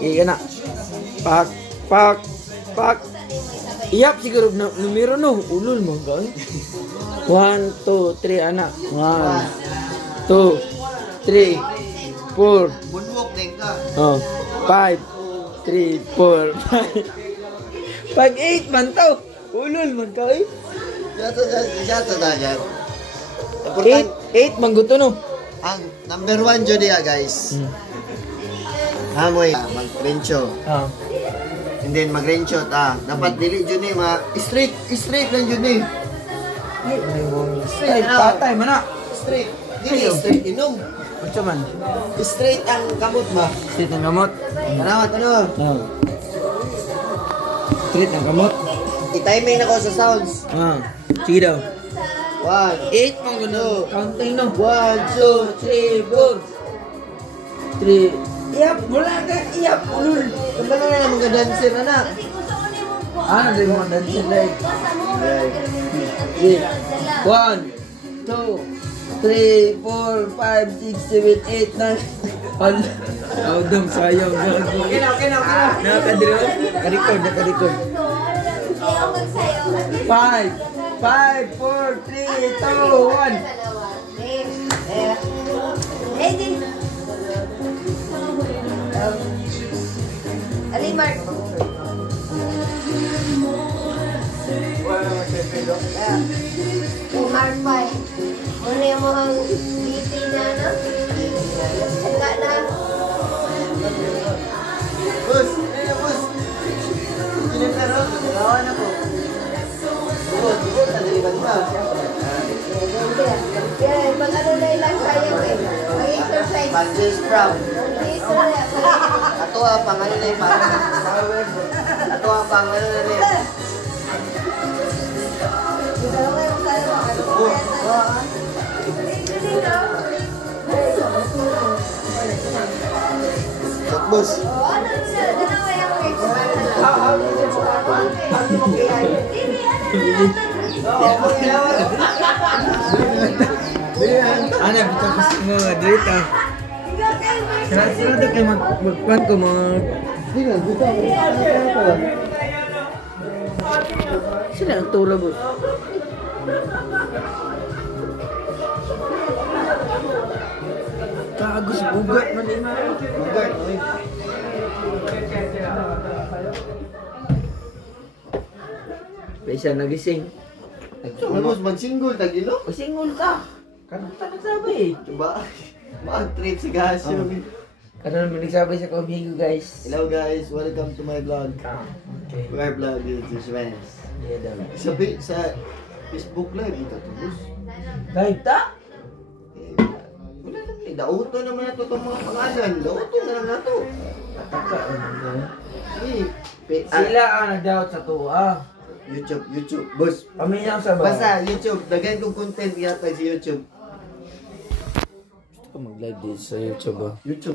Iya na. Pak, pak, pak. Iyap siguro na numero no. Ulul mo gawin. 1, 2, 3 anak. 1, 2, 3, 4. Bunwok din ka. Oh, 5, 3, 4, 5. Pag 8 man to. Ulul man ka eh. Yato dagat. 8 man gusto no. Ang number 1 jud ya guys. Amoy mag-rencho. And then mag-rencho ta. Dapat dili jud ni straight lang jud ni. Straight patay man na. Straight. Dili straight inom. Unsa man? Straight ang kamot ba? Straight ang gamot. Salamat ano? Straight ang gamot. I-timing na ko sa sounds. Sige daw. 1, 8 man gusto. Counting no. 1, 2, 3, 4. 3. Iyap, wala ka. Iyap, ulul. Kung na naman ka dancer na na. Ano din mo dancer dahil? 1, 2, 3, 4, 5, 6, 7, 8, 9. Audong sayang. Okay na. Nakadiro. Karikod. 5, 4, 3, 2, 1. Alin, Mark? Mark 5. Ano yung mga BP na, no? Saka na. Bus! Bus! Hindi na rin. Gawa na po. Bukod. Tadaliban pa. Yan, pag ano na ilang sayang eh. Mag-exercise. Punches sprout. Ato pang ano na yung Ato pang ano na rin. Bus. Ano siya? Dalawa yung Ano, bito ko sa mga dito. Sarado kayo magpan ko mga... Sila ang tula boss. Kagos bugat man eh. Bugat, oy. Isa nagising. Bus, magsinggol, tagilo. O singol ka. Kanang nagsabi eh. Diba? Mag-trip si Gasyo. Kanang nagsabi sa kamigo guys. Hello guys, welcome to my vlog. Okay. My vlog is Venice. Yeah, daw. Sa Facebook live, ito to bus. Live ta? Wala lang eh. Dauto naman na ito itong mga pangalan. Dauto na lang na ito. Ataka. Sila Sila ang nag-doubt sa tuwa. YouTube. Boss. Pamilyang sa ba? Basta YouTube. Daghan kong content yata sa YouTube. Gusto ko mag-live dito sa YouTube ah. YouTube.